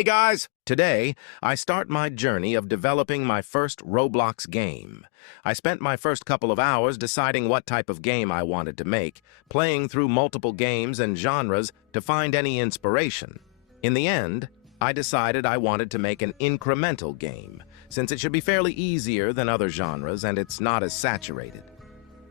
Hey guys! Today, I start my journey of developing my first Roblox game. I spent my first couple of hours deciding what type of game I wanted to make, playing through multiple games and genres to find any inspiration. In the end, I decided I wanted to make an incremental game, since it should be fairly easier than other genres and it's not as saturated.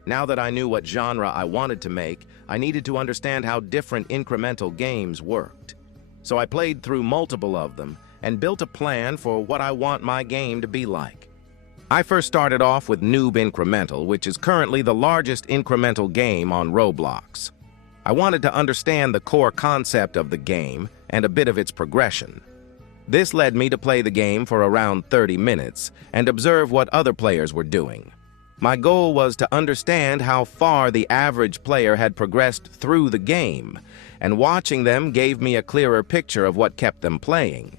Now that I knew what genre I wanted to make, I needed to understand how different incremental games worked. So I played through multiple of them and built a plan for what I want my game to be like. I first started off with Noob Incremental, which is currently the largest incremental game on Roblox. I wanted to understand the core concept of the game and a bit of its progression. This led me to play the game for around 30 minutes and observe what other players were doing. My goal was to understand how far the average player had progressed through the game, and watching them gave me a clearer picture of what kept them playing.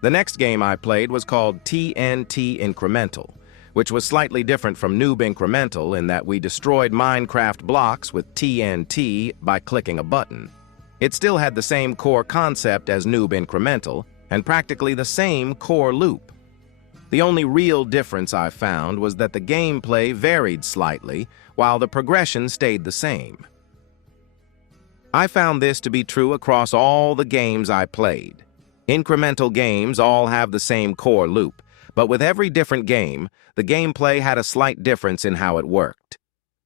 The next game I played was called TNT Incremental, which was slightly different from Noob Incremental in that we destroyed Minecraft blocks with TNT by clicking a button. It still had the same core concept as Noob Incremental, and practically the same core loop. The only real difference I found was that the gameplay varied slightly, while the progression stayed the same. I found this to be true across all the games I played. Incremental games all have the same core loop, but with every different game, the gameplay had a slight difference in how it worked.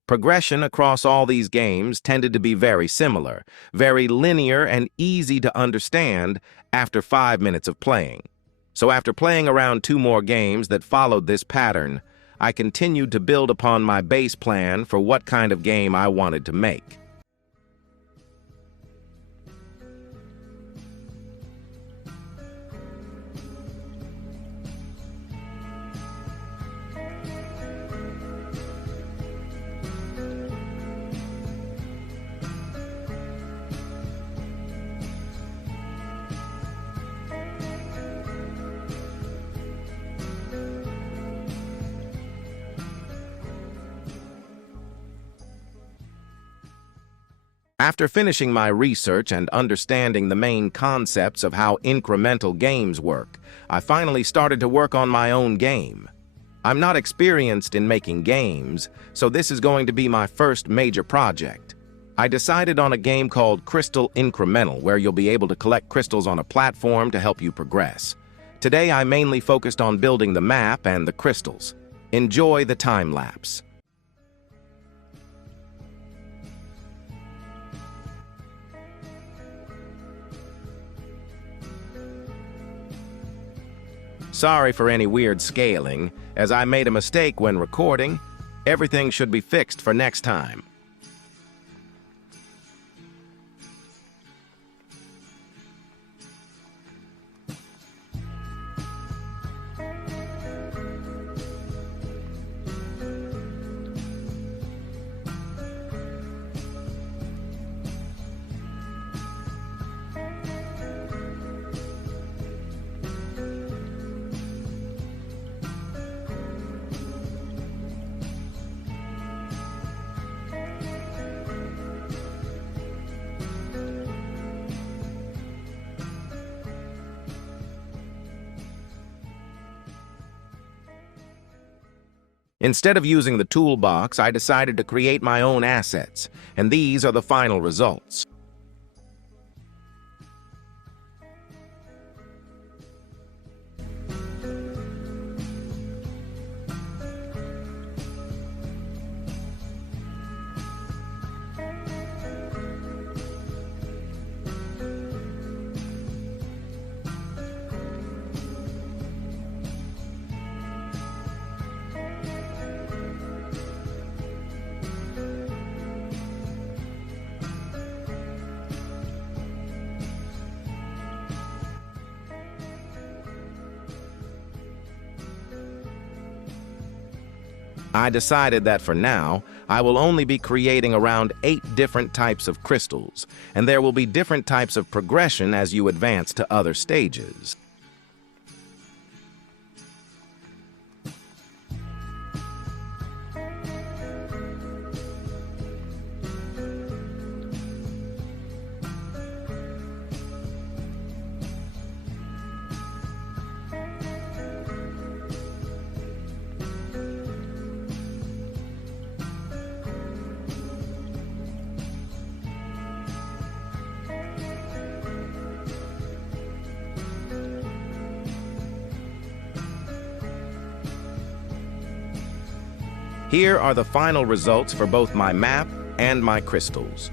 Progression across all these games tended to be very similar, very linear and easy to understand after 5 minutes of playing. So after playing around 2 more games that followed this pattern, I continued to build upon my base plan for what kind of game I wanted to make. After finishing my research and understanding the main concepts of how incremental games work, I finally started to work on my own game. I'm not experienced in making games, so this is going to be my first major project. I decided on a game called Crystal Incremental, where you'll be able to collect crystals on a platform to help you progress. Today, I mainly focused on building the map and the crystals. Enjoy the time lapse. Sorry for any weird scaling, as I made a mistake when recording. Everything should be fixed for next time. Instead of using the toolbox, I decided to create my own assets, and these are the final results. I decided that for now, I will only be creating around 8 different types of crystals, and there will be different types of progression as you advance to other stages. Here are the final results for both my map and my crystals.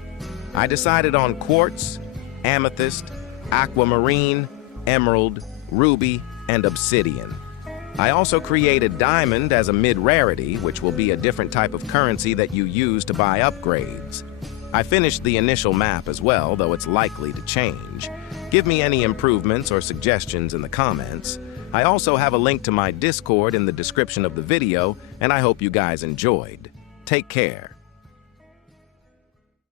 I decided on quartz, amethyst, aquamarine, emerald, ruby, and obsidian. I also created diamond as a mid-rarity, which will be a different type of currency that you use to buy upgrades. I finished the initial map as well, though it's likely to change. Give me any improvements or suggestions in the comments. I also have a link to my Discord in the description of the video, and I hope you guys enjoyed. Take care.